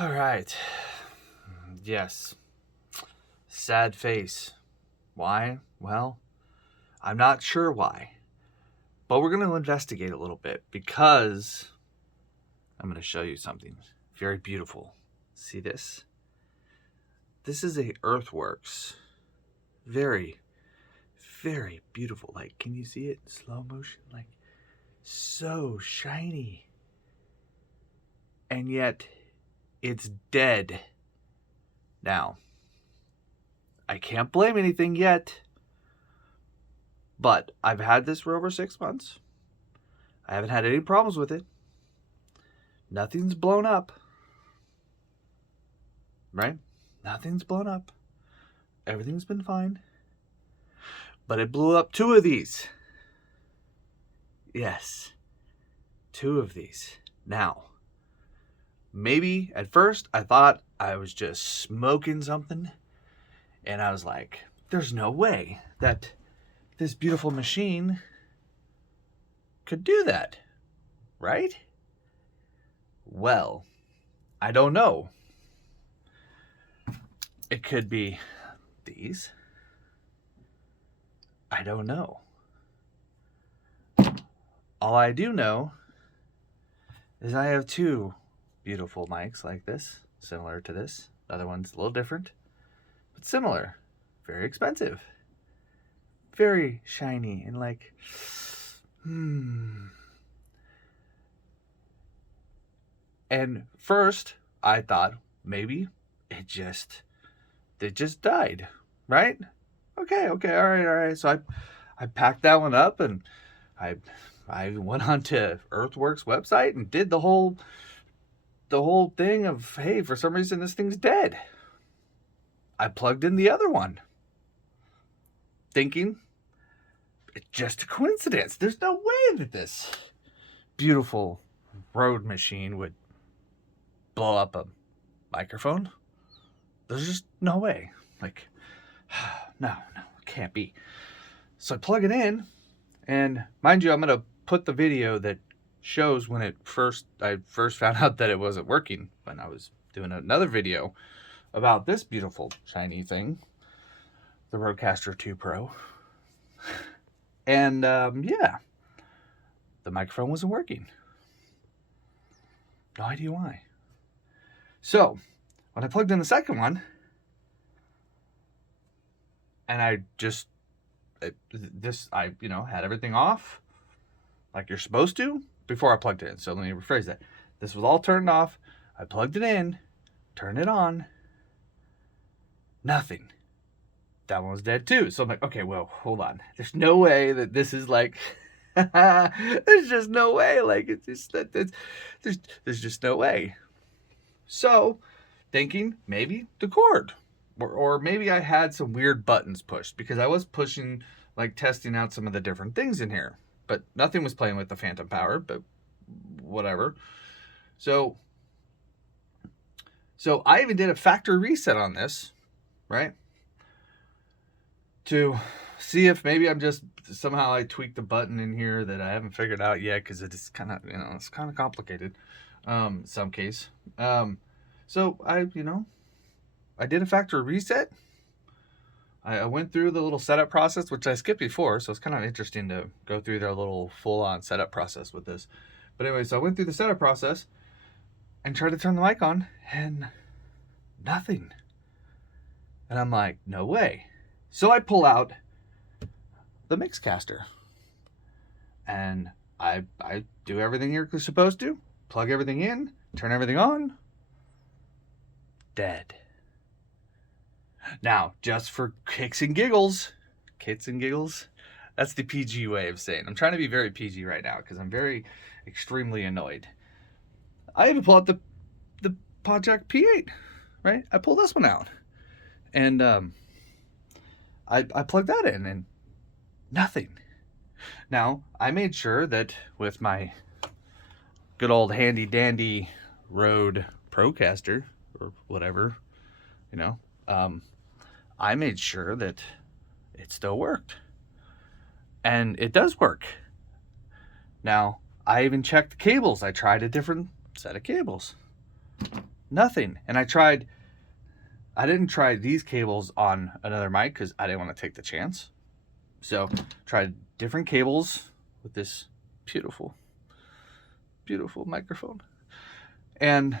All right. Yes. Sad face. Why? Well, I'm not sure why. But we're going to investigate a little bit because I'm going to show you something very beautiful. See this? This is a Earthworks. Very, very beautiful. Like, can you see it in slow motion? Like, so shiny. And yet, it's dead. Now, I can't blame anything yet, but I've had this for over 6 months. I haven't had any problems with it. Nothing's blown up. Right? Nothing's blown up. Everything's been fine. But it blew up 2 of these. Yes. 2 of these. Now, maybe at first I thought I was just smoking something. And I was like, there's no way that this beautiful machine could do that. Right? Well, I don't know. It could be these. I don't know. All I do know is I have 2 beautiful mics like this, similar to this. The other one's a little different, but similar. Very expensive. Very shiny and like, And first, I thought maybe it just died, right? Okay, all right. So I packed that one up and I went onto Earthworks website and did the whole thing of, hey, for some reason this thing's dead. I plugged in the other one, thinking it's just a coincidence. There's no way that this beautiful Rode machine would blow up a microphone. There's just no way. Like, no, it can't be. So I plug it in, and mind you, I'm going to put the video that shows when I first found out that it wasn't working when I was doing another video about this beautiful shiny thing, the RodeCaster 2 Pro. And yeah, the microphone wasn't working. No idea why. So when I plugged in the second one, and I had everything off like you're supposed to before I plugged it in. So let me rephrase that. This was all turned off. I plugged it in, turned it on. Nothing. That one was dead too. So I'm like, okay, well, hold on. There's no way that this is like, there's just no way. Like, there's just no way. So thinking maybe the cord. Or maybe I had some weird buttons pushed because I was pushing, like testing out some of the different things in here. But nothing was playing with the phantom power, but whatever. So I even did a factory reset on this, right? To see if maybe I'm just, somehow I tweaked the button in here that I haven't figured out yet because it's kind of, it's kind of complicated in some case. So I did a factory reset. I went through the little setup process, which I skipped before, so it's kind of interesting to go through their little full-on setup process with this. But anyway, so I went through the setup process and tried to turn the mic on, and nothing. And I'm like, no way. So I pull out the Mixcaster, and I do everything you're supposed to, plug everything in, turn everything on. Dead. Now, just for kicks and giggles, that's the PG way of saying. I'm trying to be very PG right now because I'm very extremely annoyed. I even pulled out the Podtrak P8, right? I pulled this one out, and I plugged that in, and nothing. Now, I made sure that with my good old handy dandy Rode Procaster or whatever, I made sure that it still worked. And it does work. Now, I even checked the cables. I tried a different set of cables. Nothing. And I didn't try these cables on another mic because I didn't want to take the chance. So tried different cables with this beautiful, beautiful microphone. And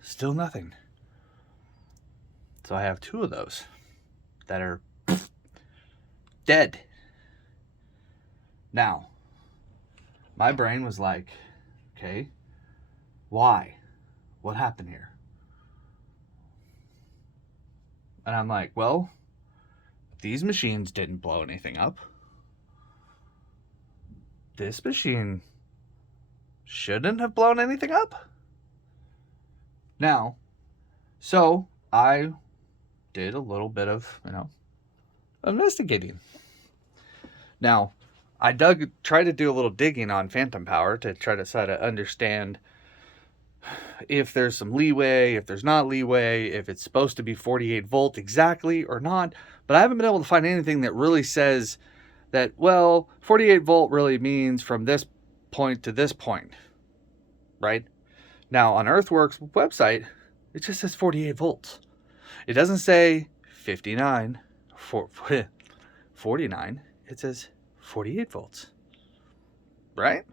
still nothing. So I have 2 of those that are dead. Now, my brain was like, okay, why? What happened here? And I'm like, well, these machines didn't blow anything up. This machine shouldn't have blown anything up. Now, so I did a little bit of, investigating. Now, I tried to do a little digging on phantom power to try to understand if there's some leeway, if there's not leeway, if it's supposed to be 48 volt exactly or not. But I haven't been able to find anything that really says that, well, 48 volt really means from this point to this point, right? Now, on Earthworks website, it just says 48 volts. It doesn't say 59, 49. It says 48 volts, right?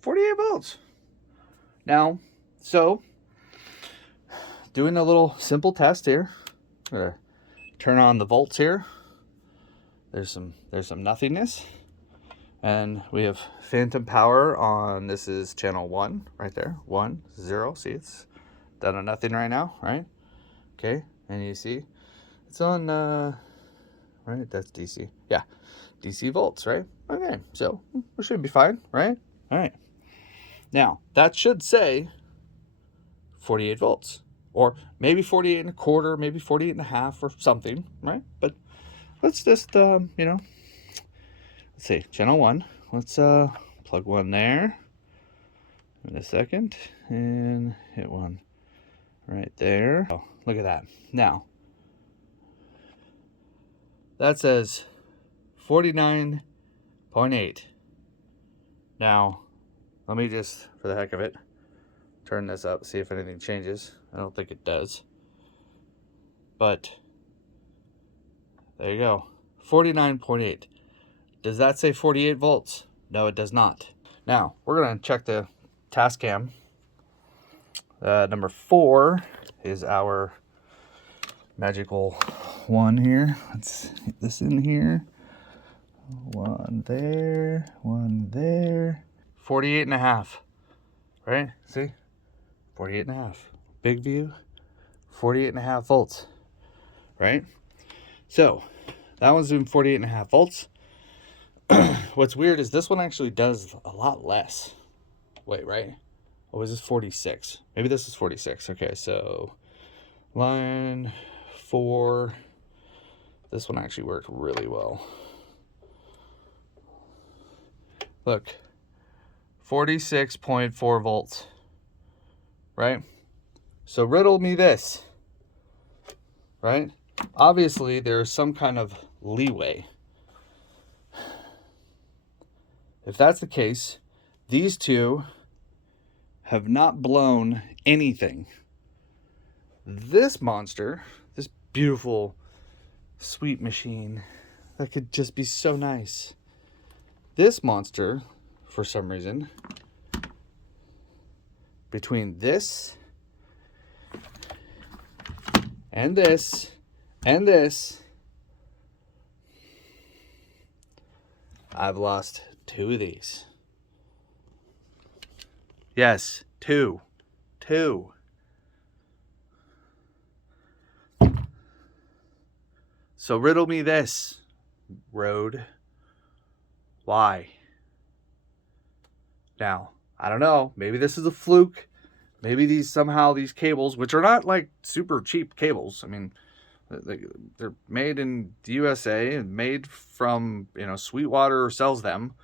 48 volts. Now, so doing a little simple test here. I'm gonna turn on the volts here. There's some nothingness, and we have phantom power on. This is channel 1 right there. 1 0. See, it's done a nothing right now, right? Okay, and you see it's on right. That's DC. Yeah, DC volts, right? Okay, so we should be fine, right? All right. Now that should say 48 volts, or maybe 48 and a quarter, maybe 48 and a half or something, right? But let's just, let's see, channel 1. Let's plug one there in a second and hit one right there. Oh, look at that. Now, that says 49.8. Now, let me just, for the heck of it, turn this up, see if anything changes. I don't think it does. But there you go. 49.8. Does that say 48 volts? No, it does not. Now, we're going to check the Tascam. Number 4 is our magical one here. Let's hit this in here. One there, one there. 48 and a half. Right? See? 48 and a half. Big view. 48 and a half volts. Right? So, that one's doing 48 and a half volts. What's weird is this one actually does a lot less. Wait, right? Oh, is this 46? Maybe this is 46. Okay, so line 4. This one actually worked really well. Look, 46.4 volts. Right? So riddle me this. Right? Obviously, there's some kind of leeway. If that's the case, these two have not blown anything. This monster, this beautiful, sweet machine that could just be so nice. This monster, for some reason, between this and this and this, I've lost 2 of these. Yes, 2. So riddle me this, Rode. Why? Now, I don't know. Maybe this is a fluke. Maybe these cables, which are not like super cheap cables. I mean, they're made in the USA and made from, Sweetwater sells them,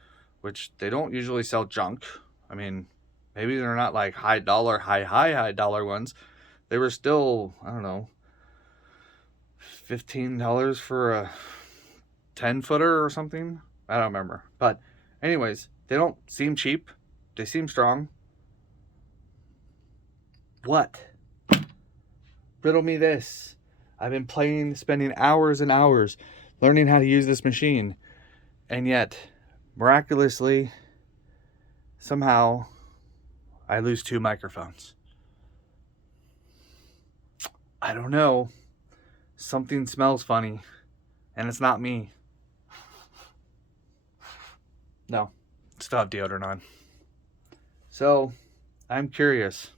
which they don't usually sell junk. I mean, maybe they're not like high dollar ones. They were still, I don't know, $15 for a 10-footer or something. I don't remember. But anyways, they don't seem cheap. They seem strong. What? riddle me this. I've been spending hours and hours learning how to use this machine. And yet, miraculously, somehow, I lose 2 microphones. I don't know. Something smells funny. And it's not me. No. Still have deodorant on. So, I'm curious.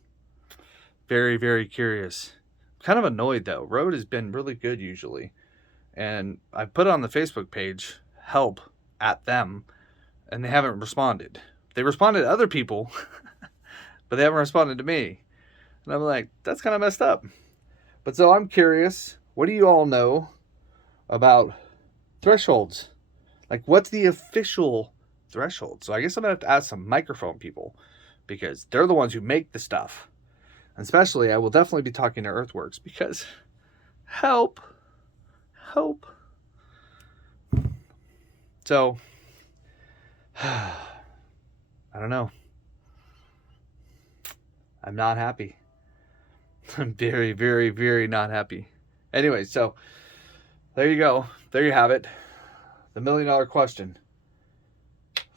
Very, very curious. Kind of annoyed though. Rode has been really good usually. And I put it on the Facebook page, help at them, and they haven't responded. They responded to other people, but they haven't responded to me. And I'm like, that's kind of messed up. But so I'm curious, what do you all know about thresholds? Like, what's the official threshold? So I guess I'm going to have to ask some microphone people, because they're the ones who make the stuff. And especially, I will definitely be talking to Earthworks, because help. So, I don't know. I'm not happy. I'm very, very, very not happy. Anyway, so there you go. There you have it. The $1 million question.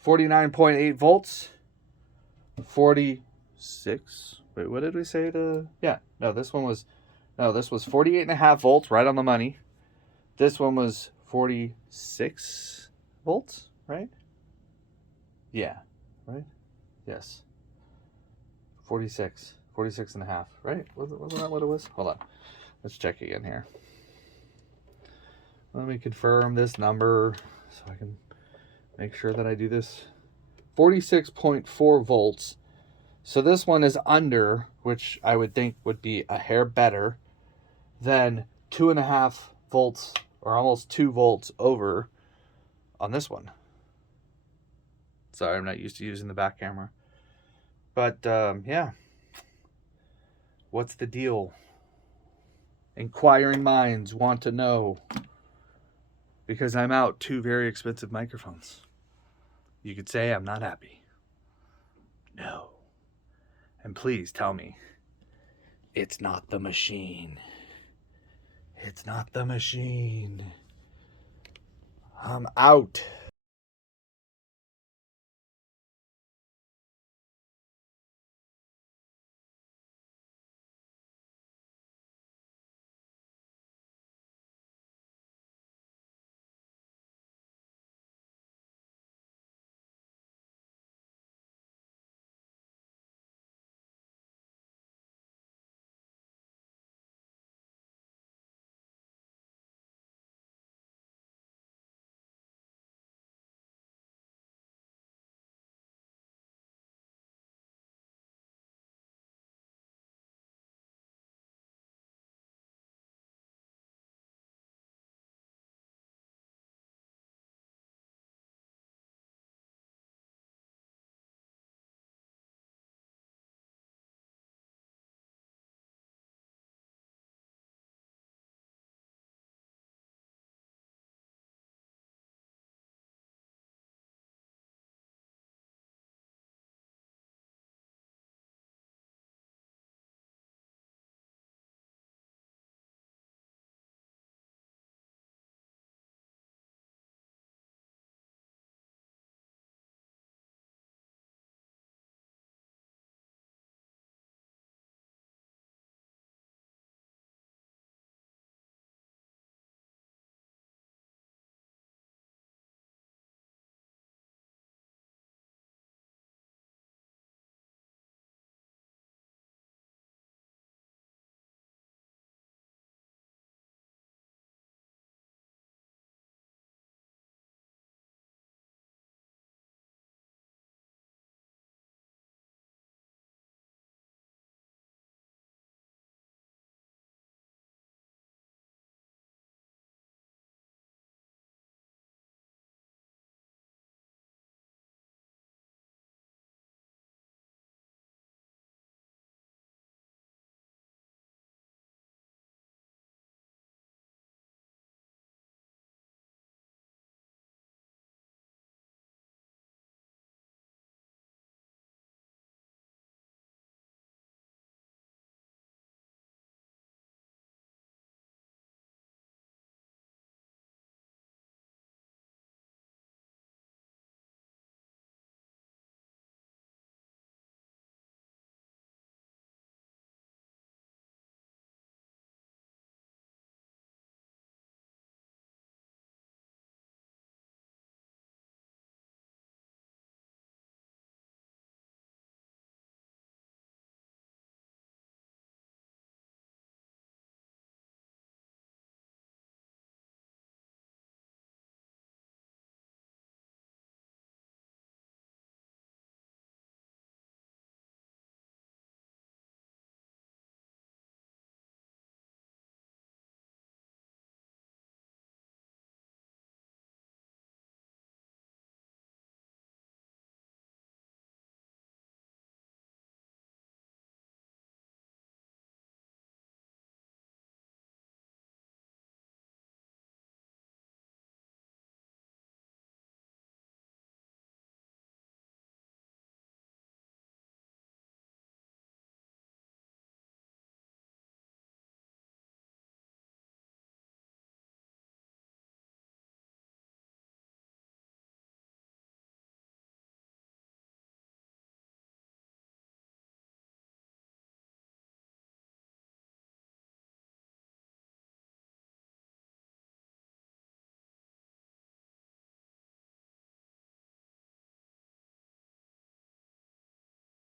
49.8 volts. 46. Wait, what did we say to? Yeah, no, this was 48.5 volts, right on the money. This one was 46 volts, right? Yeah, right? Yes. 46 and a half, right? Wasn't that what it was? Hold on. Let's check again here. Let me confirm this number so I can make sure that I do this. 46.4 volts. So this one is under, which I would think would be a hair better than 2.5 volts or almost 2 volts over on this one. Sorry, I'm not used to using the back camera. But, yeah. What's the deal? Inquiring minds want to know. Because I'm out 2 very expensive microphones. You could say I'm not happy. No. And please tell me, it's not the machine. It's not the machine. I'm out.